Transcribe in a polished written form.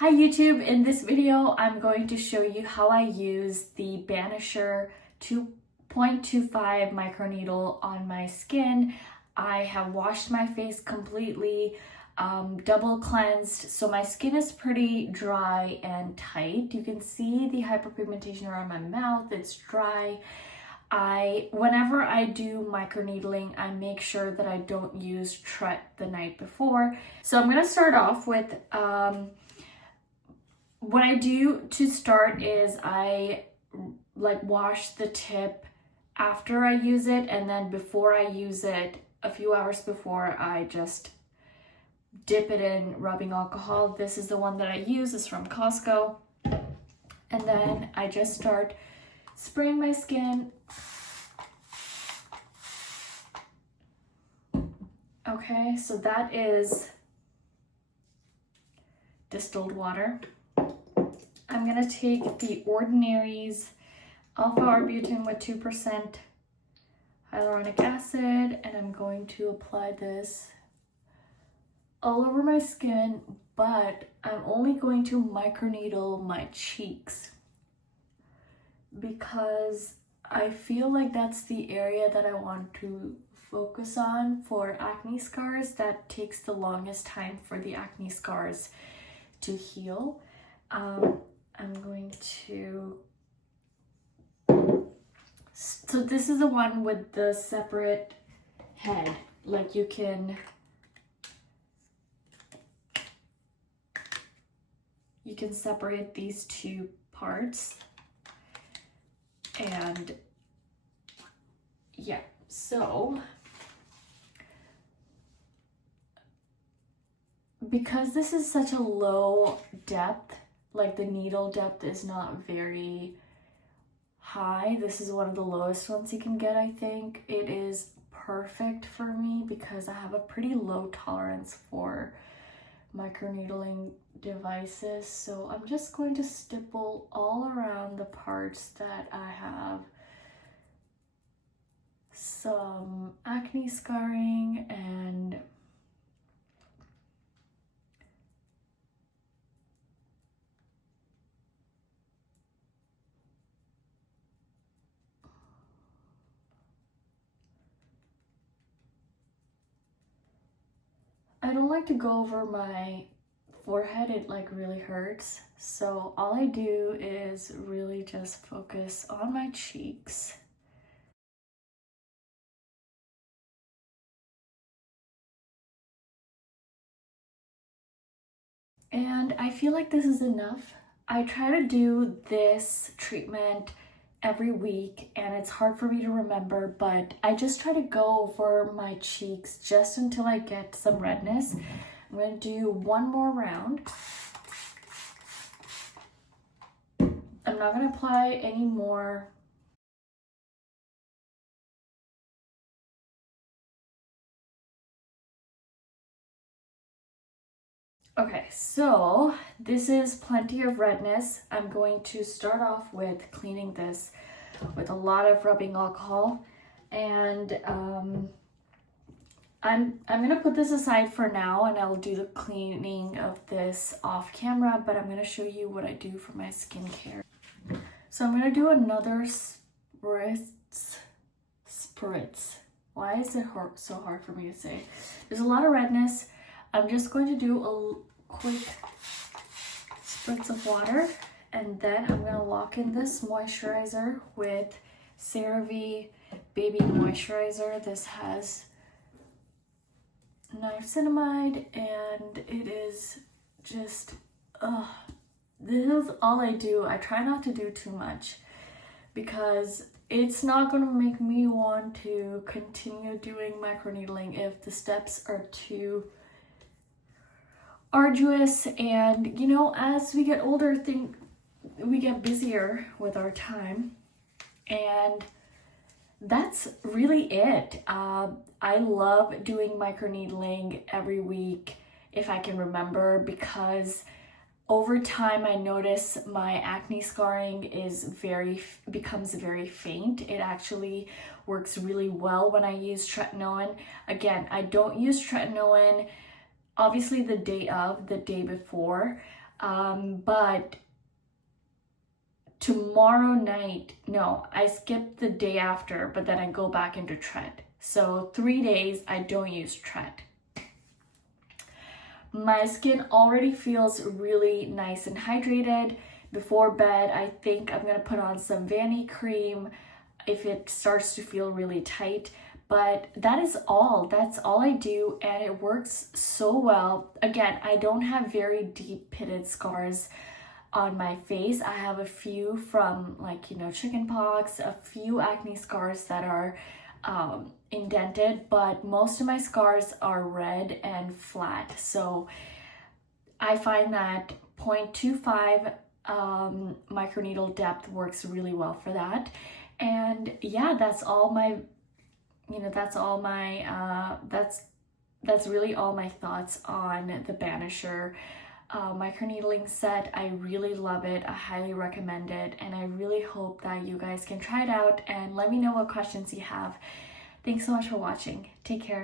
Hi YouTube, in this video I'm going to show you how I use the Banisher 2.25 microneedle on my skin. I have washed my face completely, double cleansed, so my skin is pretty dry and tight. You can see the hyperpigmentation around my mouth, it's dry. Whenever I do microneedling, I make sure that I don't use Tret the night before. So I'm going to start off with what I do to start is I wash the tip after I use it, and then before I use it, a few hours before, I just dip it in rubbing alcohol. This is the one that I use, it's from Costco. And then I just start spraying my skin. Okay, so that is distilled water. I'm gonna take the Ordinary's alpha arbutin with 2% hyaluronic acid, and I'm going to apply this all over my skin, but I'm only going to microneedle my cheeks because I feel like that's the area that I want to focus on for acne scars. That takes the longest time for the acne scars to heal. I'm going to, so this is the one with the separate head, like you can separate these two parts, and yeah, so because this is such a low depth, like the needle depth is not very high. This is one of the lowest ones you can get, I think. It is perfect for me because I have a pretty low tolerance for microneedling devices. So I'm just going to stipple all around the parts that I have some acne scarring, and I don't like to go over my forehead, it like really hurts. So all I do is really just focus on my cheeks. And I feel like this is enough. I try to do this treatment every week and it's hard for me to remember, but I just try to go over my cheeks just until I get some redness. I'm going to do one more round. I'm not going to apply any more. Okay, so this is plenty of redness. I'm going to start off with cleaning this with a lot of rubbing alcohol, and I'm gonna put this aside for now, and I'll do the cleaning of this off camera, but I'm gonna show you what I do for my skincare. So I'm gonna do another spritz. Why is it so hard for me to say? There's a lot of redness. I'm just going to do a quick spritz of water, and then I'm going to lock in this moisturizer with CeraVe Baby Moisturizer. This has niacinamide, and it is just, this is all I do. I try not to do too much because it's not going to make me want to continue doing microneedling if the steps are too arduous. And you know, as we get older, we get busier with our time, and that's really it. I love doing microneedling every week if I can remember, because over time I notice my acne scarring becomes very faint. It actually works really well when I use tretinoin. Again, I don't use tretinoin obviously the day before. But tomorrow night, no, I skip the day after, but then I go back into tread. So 3 days I don't use tread. My skin already feels really nice and hydrated. Before bed, I think I'm gonna put on some Vani cream if it starts to feel really tight. But that is all. That's all I do, and it works so well. Again, I don't have very deep pitted scars on my face. I have a few from, like, you know, chicken pox, a few acne scars that are indented, but most of my scars are red and flat. So I find that 0.25 microneedle depth works really well for that. And yeah, that's all my, that's really all my thoughts on the Banisher microneedling set. I really love it. I highly recommend it, and I really hope that you guys can try it out and let me know what questions you have. Thanks so much for watching. Take care.